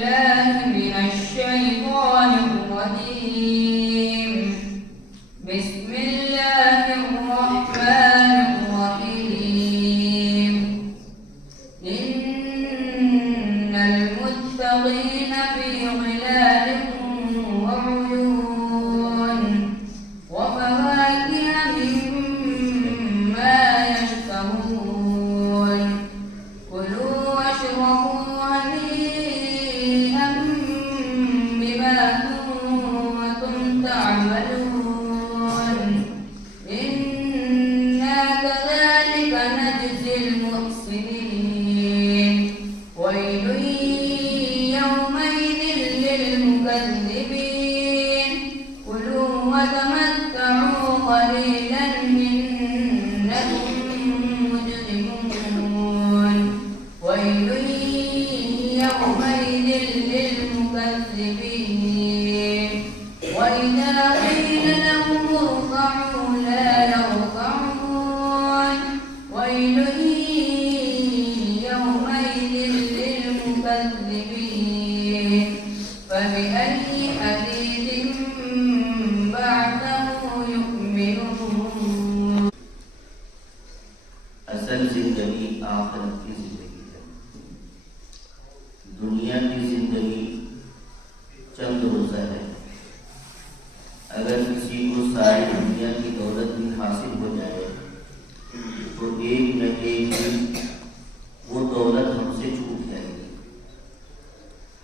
بالله من الشيطان الرجيم. بسم الله الرحمن الرحيم. إن المتقين في ظلال وعيون وفواكه مما يشتهون. كلوا واشربوا هنيئا بما كنتم تعملون. إنا كذلك نجزي المحسنين. ويل يومئذ للمكذبين. كلوا وتمتعوا قليلا إنكم مجرمون. ويل يومئذ للمكذبين. وإذا قيل لهم اركعوا لا يركعون. ويل يومئذ للمكذبين. فبأي حديث بعده يؤمنون. اصل زندگی آخرت کی زندگی ہے. دنیا کی زندگی چند روزہ ہے. اگر کسی کو ساری دنیا کی دولت بھی حاصل ہو جائے تو ایک نہ ایک دن وہ دولت ہم سے چھوٹ جائے گی.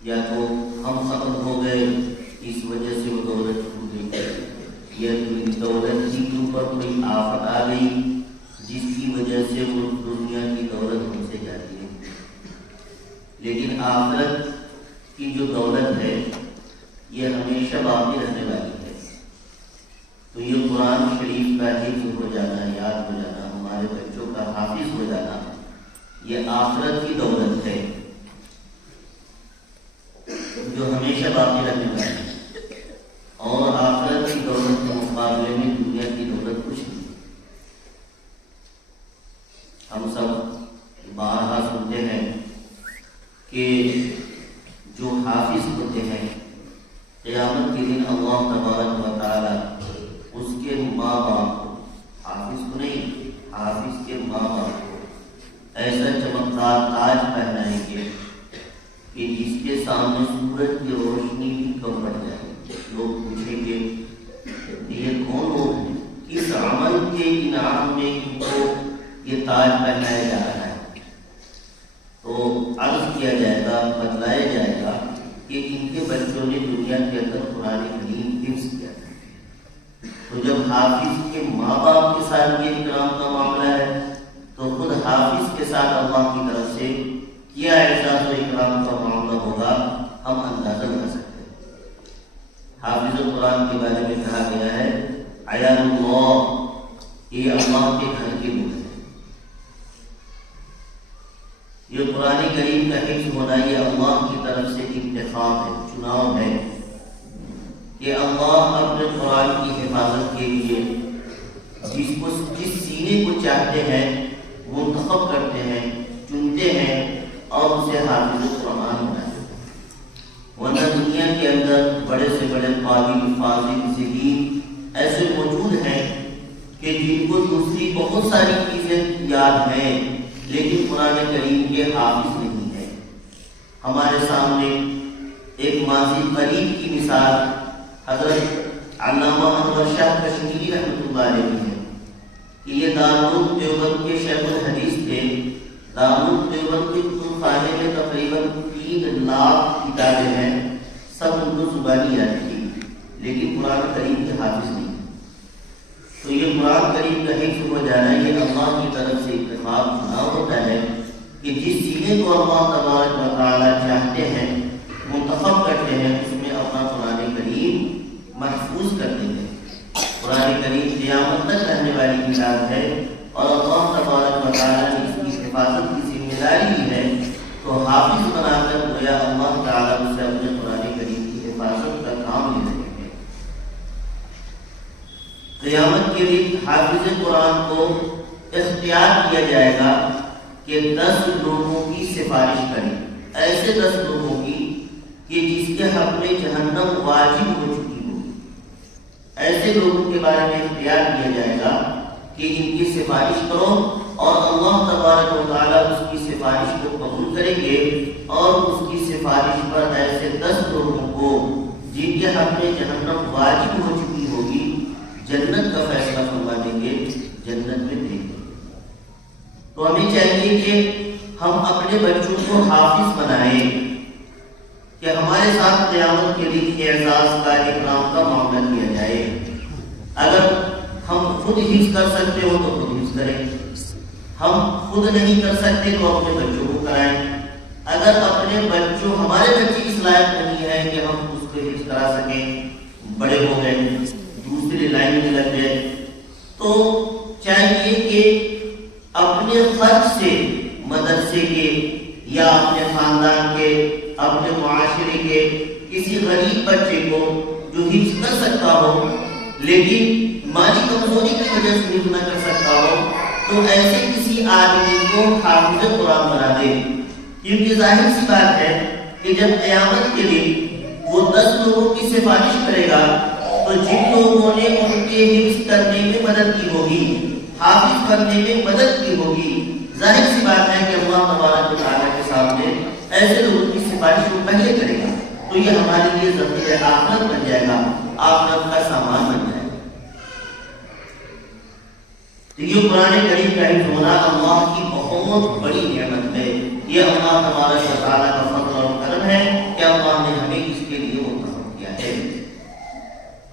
یا تو ہم ختم ہو گئے اس وجہ سے وہ دولت چھوٹ گئی، یا دولت کے اوپر کوئی آفت آ گئی جس کی وجہ سے وہ دنیا کی دولت ہم سے جاتی ہے. لیکن آخرت کی جو دولت ہے یہ ہمیشہ باقی رہنے والی ہے. تو یہ قرآن شریف کا حفظ ہو جانا، یاد ہو جانا، ہمارے بچوں کا حافظ ہو جانا، یہ آخرت کی دولت ہے جو ہمیشہ باقی رہنے والی ہے. اور آخرت کی دولت کے مقابلے میں دنیا کی دولت کچھ نہیں. ہم سب بارہا سنتے ہیں کہ جو حافظ ہوتے ہیں قیامت کے دن اللہ تبارک و تعالی اس کے ماں باپ کو، حافظ کو نہیں، حافظ کے ماں باپ کو ایسا چمکدار تاج پہنائیں گے کہ جس کے سامنے سورج کی روشنی بھی کم پڑ جائے. لوگ پوچھیں گے یہ کون لوگ ہیں، کس عمل کے انعام میں ان کو یہ تاج پہنایا جا رہا ہے؟ تو عرض کیا جائے گا، بتلایا جائے گا کہ ان کے بچوں نے دنیا کے اندر قرآن کریم حفظ کیا تھا. تو جب حافظ کے ماں باپ کے ساتھ یہ اکرام کا معاملہ ہے تو خود حافظ کے ساتھ اللہ کی طرف سے کیا اعزاز و اکرام کا معاملہ ہوگا ہم اندازہ کر سکتے ہیں. حافظ القرآن کے بارے میں کہا گیا ہے عیال اللہ، یہ اللہ کے گھر کے لوگ ہیں. یہ قرآن کریم کا حفظ ہونا یہ اللہ کی طرف سے انتخاب ہے، چناؤ ہے کہ اللہ اپنے قرآن کی حفاظت کے لیے جس سینے کو چاہتے ہیں منتخب کرتے ہیں، چنتے ہیں اور اسے حافظ القرآن بناتے ہیں. ورنہ دنیا کے اندر بڑے سے بڑے قابل، فاضل، ذہین ایسے موجود ہیں کہ جن کو دوسری بہت ساری چیزیں یاد ہیں لیکن قرآن کریم کے حافظ نہیں ہے. ہمارے سامنے ایک ماضی قریب کی مثال حضرت علامہ انور شاہ کشمیری رحمۃ اللہ علیہ ہے کہ یہ دارالعلوم دیوبند کے شیخ الحدیث تھے. دارالعلوم دیوبند کے کتب خانے میں تقریباً 3 لاکھ کتابیں ہیں، سب اردو زبانی آتی تھی لیکن قرآن کریم کے حافظ نہیں. تو یہ قرآن کریم کا حفظ ہو جانا یہ اللہ کی طرف سے اتفاق چناؤ ہوتا ہے کہ جس سینے کو اللہ تبارک و تعالی چاہتے ہیں منتخب کرتے ہیں اس میں اپنا قرآن کریم محفوظ کرتے ہیں. قرآن کریم قیامت تک رہنے والی کتاب ہے اور اللہ تبارک و تعالی نے اس کی حفاظت کی ذمہ داری لی ہے. تو حافظ بنا کر گویا اللہ تعالی سے اپنے قرآن کریم کی حفاظت کا کام لے رہے ہیں. قیامت کے دن حافظ قرآن کو اختیار کیا جائے گا کہ 10 لوگوں کی سفارش کریں، ایسے 10 لوگوں کی کہ جس کے حق میں جہنم واجب ہو چکی ہو، ایسے لوگوں کے بارے میں اختیار کیا جائے گا کہ ان کی سفارش کرو، اور اللہ تبارک و تعالیٰ اس کی سفارش کو قبول کریں گے، اور اس کی سفارش پر ایسے 10 لوگوں کو جن کے حق میں جہنم واجب ہو چکی ہوگی جنت کا فیصلہ فرما دیں گے، جنت میں دیں گے۔ تو ہمیں چاہیے کہ ہم اپنے بچوں کو حافظ بنائیں کہ ہمارے ساتھ قیامت کے دن اعزاز کا، اکرام کا معاملہ کیا جائے۔ اگر ہم خود حفظ کر سکتے ہو تو خود حفظ کریں، ہم خود نہیں کر سکتے تو اپنے بچوں کو کرائیں۔ اگر اپنے بچوں، ہمارے بچے اس لائق نہیں ہے کہ ہم اس کو حفظ کرا سکیں، بڑے ہو گئے، دوسری لائن میں لگ گئے، تو چاہیے کہ اپنے خرچ سے مدرسے کے یا اپنے خاندان کے، اپنے معاشرے کے کسی غریب بچے کو جو حفظ کر سکتا ہو لیکن مالی کمزوری کی وجہ سے حفظ نہ کر سکتا ہو، تو ایسے کسی آدمی کو حافظ قرآن بنا دے، کیونکہ ظاہر سی بات ہے کہ جب قیامت کے دن وہ 10 لوگوں کی سفارش کرے گا تو جن لوگوں نے ان کے حفظ کرنے میں مدد کی ہوگی، حافظ کرنے میں مدد کی ہوگی، ظاہر سی بات ہے کہ اللہ تبارک و تعالیٰ کے سامنے ایسے لوگوں کی سفارش وہ پہلے کرے گا، تو یہ ہمارے لیے ذخیرہ آخرت بن جائے گا، آخرت کا سامان بن جائے گا۔ تو یہ قرآن کریم کا حفظ ہونا اللہ کی بہت بڑی نعمت ہے، یہ اللہ تبارک و تعالیٰ کا فضل اور کرم ہے کہ اللہ نے ہمیں اس کے لیے منتخب کیا ہے۔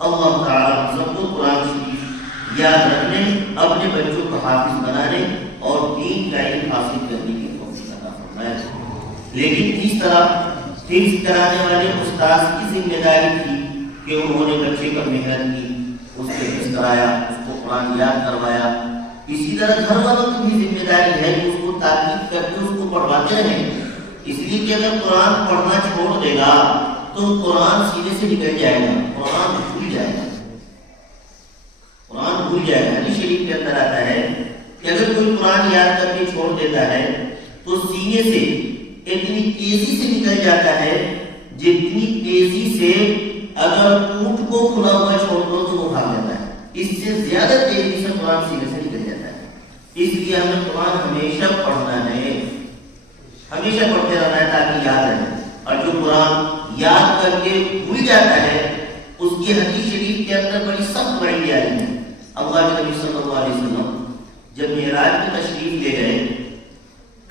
اللہ تعالیٰ سب کو قرآن شریف یاد رکھنے، اپنے بچوں کو حافظ بنانے اور دین کا علم حاصل کرنے کی توفیق عطا فرمائے۔ لیکن جس طرح حفظ کرانے والے استاذ کی ذمہ داری تھی کہ انہوں نے بچے پر محنت کی، اس کو حفظ کرایا، اس کو قرآن یاد کروایا، اسی طرح گھر والوں کی بھی ذمہ داری ہے کہ اس کو تاکید کر کے اس کو پڑھواتے رہیں، اس لیے کہ اگر قرآن پڑھنا چھوڑ دے گا تو قرآن سینے سے نکل جائے گا، قرآن بھول جائے گا، قرآن بھول جائے گا۔ حدیث شریف کے اندر آتا ہے کہ اگر کوئی قرآن یاد کر کے چھوڑ دیتا ہے تو سینے سے اتنی تیزی سے نکل جاتا ہے جتنی تیزی سے اگر اونٹ کو کھلا ہوا چھوڑ دو تو وہ بھاگ جاتا ہے، اس سے زیادہ تیزی سے قرآن سینے سے نکل جاتا ہے۔ اس لیے ہمیں قرآن ہمیشہ پڑھنا ہے، ہمیشہ پڑھتے رہنا ہے تاکہ یاد رہے، اور جو قرآن یاد کر کے بھول جاتا ہے اس کی حدیث شریف کے اندر بڑی سخت وعید آئی ہے۔ اللہ کے نبی صلی اللہ علیہ وسلم جب معراج کی تشریف لے گئے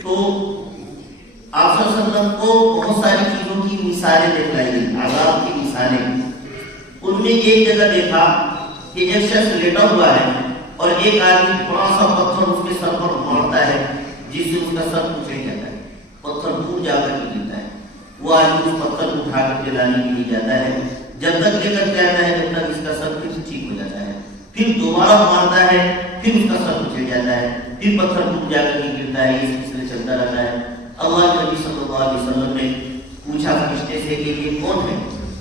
تو آپ صلی اللہ علیہ وسلم کو بہت ساری چیزوں کی مثالیں دکھلائی گئی، عذاب کی مثالیں۔ ان میں ایک جگہ دیکھا کہ ایک شخص لیٹا ہوا ہے اور ایک آدمی بڑا سا پتھر اس کے سر پر مارتا ہے جس سے اس کا سر کچل جاتا ہے، پتھر دور جا کر کے گرتا ہے۔ وہ آدمی اس پتھر کو اٹھا کر کے لانے کے لیے جاتا ہے، جب تک لے کر کے آتا ہے جب تک اس کا سر پھر ٹھیک ہو جاتا ہے، پھر دوبارہ مارتا ہے، پھر اس کا سر کچل جاتا ہے، پھر پتھر دور جا کر کے گرتا ہے، اس سلسلے چلتا رہتا ہے۔ اللہ کے نبی صلی اللہ علیہ وسلم نے پوچھا فرشتے سے کہ یہ کون ہے؟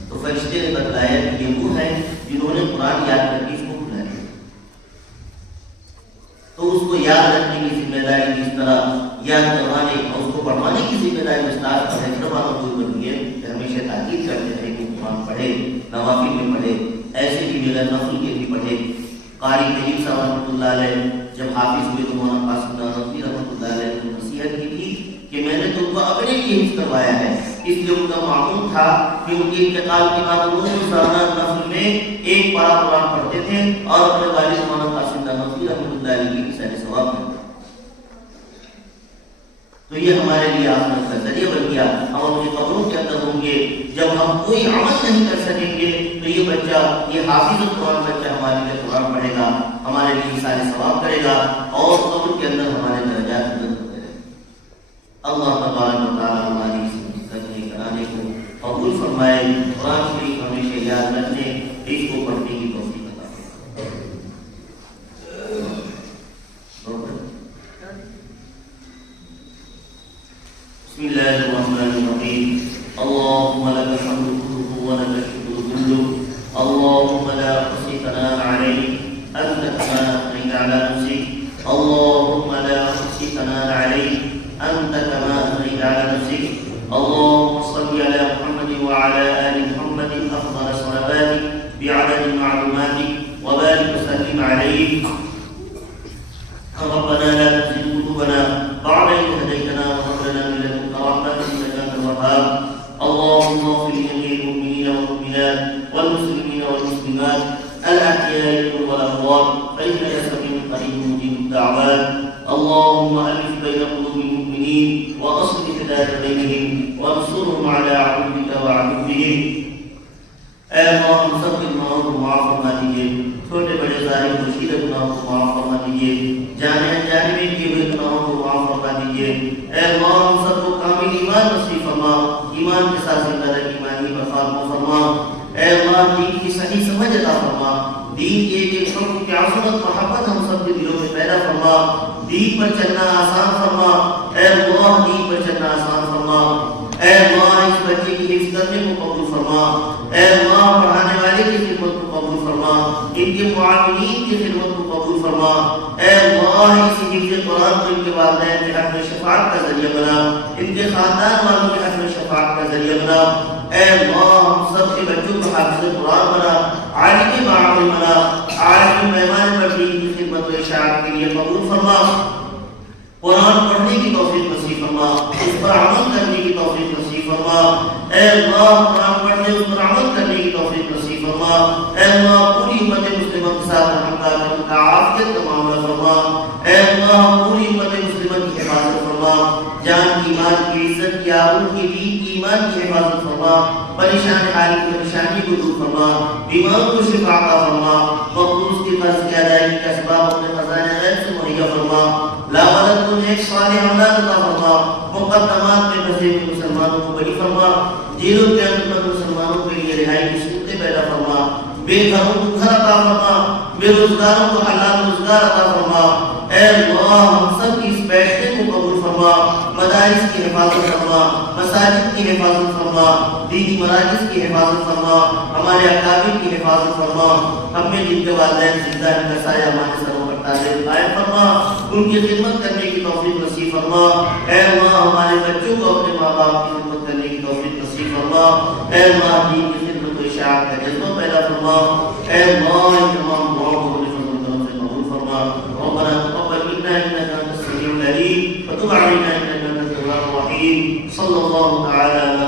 تو فرشتے نے بتلایا کہ یہ وہ ہے جنہوں نے قرآن یاد کر کے اس کو بھلا دیا۔ تو اس کو یاد رکھنے کی ذمہ داری جس طرح یاد کروانے اور اس کو پڑھوانے کی ذمہ داری استاد پر ہے، سب والوں کو بنی ہے کہ ہمیشہ تاکید کرتے رہے کہ قرآن پڑھے، نوافل میں پڑھے، ایسے بھی بغیر نفل کے بھی پڑھے۔ قاری نجیب صاحب رحمۃ اللہ علیہ جب حافظ ہوئے تو مولانا قاسم نانوتوی رحمۃ اللہ علیہ نے نصیحت کی تھی کہ میں نے تم کو اپنے لیے حفظ کروایا ہے، اس لیے ان کا معمول تھا کہ ان کے انتقال کے بعد وہ روزانہ نفل میں ایک پارہ قرآن پڑھتے تھے اور اپنے والد مولانا قاسم نانوتوی رحمۃ اللہ علیہ کی سارے ثواب کرتے۔ تو یہ ہمارے لیے آخرت کا ذریعہ بن گیا۔ ہم اپنی قبروں کے اندر ہوں گے، جب ہم کوئی عمل نہیں کر سکیں گے تو یہ بچہ، یہ حافظ قرآن بچہ ہمارے لیے قرآن پڑھے گا، ہمارے لیے سارے ثواب کرے گا اور قبر کے اندر ہمارے درجات بلند ہوتے رہیں گے۔ اللہ تبارک و تعالیٰ ہماری اس کرنے کرانے کو قبول فرمائے، قرآن شریف ہمیشہ یاد رکھنے، اس کو پڑھنے کی توفیق عطا فرمائے۔ بسم الله الرحمن الرحيم اللهم لك الحمد كله ولك الشكر كله اللهم لا أحصي ثناء عليك أنت كما أثنيت على نفسك اللهم لا أحصي ثناء عليك أنت كما أثنيت على نفسك اللهم صل على محمد وعلى الحساب. اللهم اغفر لجميع المؤمنين والمؤمنات والمسلمين والمسلمات الأحياء والأموات فإنك سميع قريب مجيب الدعوات. اللهم ألف بين قلوب المؤمنين وأصلح ذات بينهم وانصرهم على عدوك وعدوهم. اے اللہ ہم سب کے گناہوں کو معاف فرما دیجیے، چھوٹے بڑے ظاہر پوشیدہ گناہوں کو معاف فرما دیجیے، جانے انجانے میں کیے ہوئے گناہوں کو معاف فرما دیجیے. اے اللہ ہم سب کو کامل ایمان نصیب فرما، ایمان کے ساتھ زندہ رہ ایمانی وفات فرما. اے اللہ دین کی صحیح سمجھ عطا فرما، دین کے ایک حکم کی عظمت محبت ہم سب کے دلوں میں پیدا فرما. دین پر چلنا آسان فرما. اے اللہ دین پر چلنا آسان فرما. اے اللہ اس بچے کی حفظ کرنے کو قبول فرما. اے اللہ پڑھانے والے کی خدمت کو قبول فرما، ان کے معاونین کی خدمت کو قبول فرما. اے اللہ اس حفظ قرآن کو ان کے والدین کے حق میں شفاعت کا ذریعہ بنا، ان کے خاندان والوں کے حق میں شفاعت کا ذریعہ بنا. اے اللہ ہم سب کے بچوں کو حافظ قرآن بنا، عالم معلم بنا، عالم پیمانے پر دین کی خدمت و اشاعت کے لیے قبول فرما. قرآن پڑھنے کی توفیق نصیب فرما، اس پر عمل کرنے کی توفیق نصیب فرما. اے اللہ قرآن پڑھنے اس پر عمل کرنے کی توفیق نصیب فرما. اے اللہ پوری امت مسلمہ کے ساتھ رحم کا عافیت کا معاملہ فرما. اے اللہ پوری امت مسلمہ کی حفاظت فرما، جان کی مال کی عزت کی آبرو کی دین کی ایمان کی حفاظت فرما. پریشان حال کی پریشانی کو دور فرما، بیماروں کو شفا عطا فرما. مقروض کی قرض کی ادائیگی کا اسباب اپنے خزانہ غیب سے مہیا فرما. لا ولد کو نیک صالح اولاد عطا فرما. مقدمات میں پھنسے ہوئے مسلمانوں کو بری فرما. جیلوں کے اندر مسلمانوں کے لیے رہائی کی صورتیں پیدا فرما. بے گھروں کو گھر عطا فرما، بے روزگاروں کو حلال روزگار عطا فرما. اے اللہ ہم سب کی اس بیٹھنے کو قبول فرما، مدارس کی حفاظت فرما، مساجد کی حفاظت فرما، دینی مراکز کی حفاظت فرما، ہمارے اکابر کی حفاظت فرما. ہم میں جن کے والدین زندہ ہیں کا سایہ ہمارے سروں پر قائم فرما، ان کی خدمت کرنے کی توفیق نصیب فرما. اے اللہ ہمارے بچوں کو اپنے ماں باپ کی خدمت کرنے کی توفیق نصیب فرما. اے اللہ دین کی خدمت و اشاعت کا جذبہ پیدا فرما. اے اللہ ان تمام دعاؤں کو اپنے فضل و کرم سے قبول فرما. ربنا تقبل منا انك انت السميع العليم وتب علينا انك انت التواب الرحيم. صلى الله تعالى على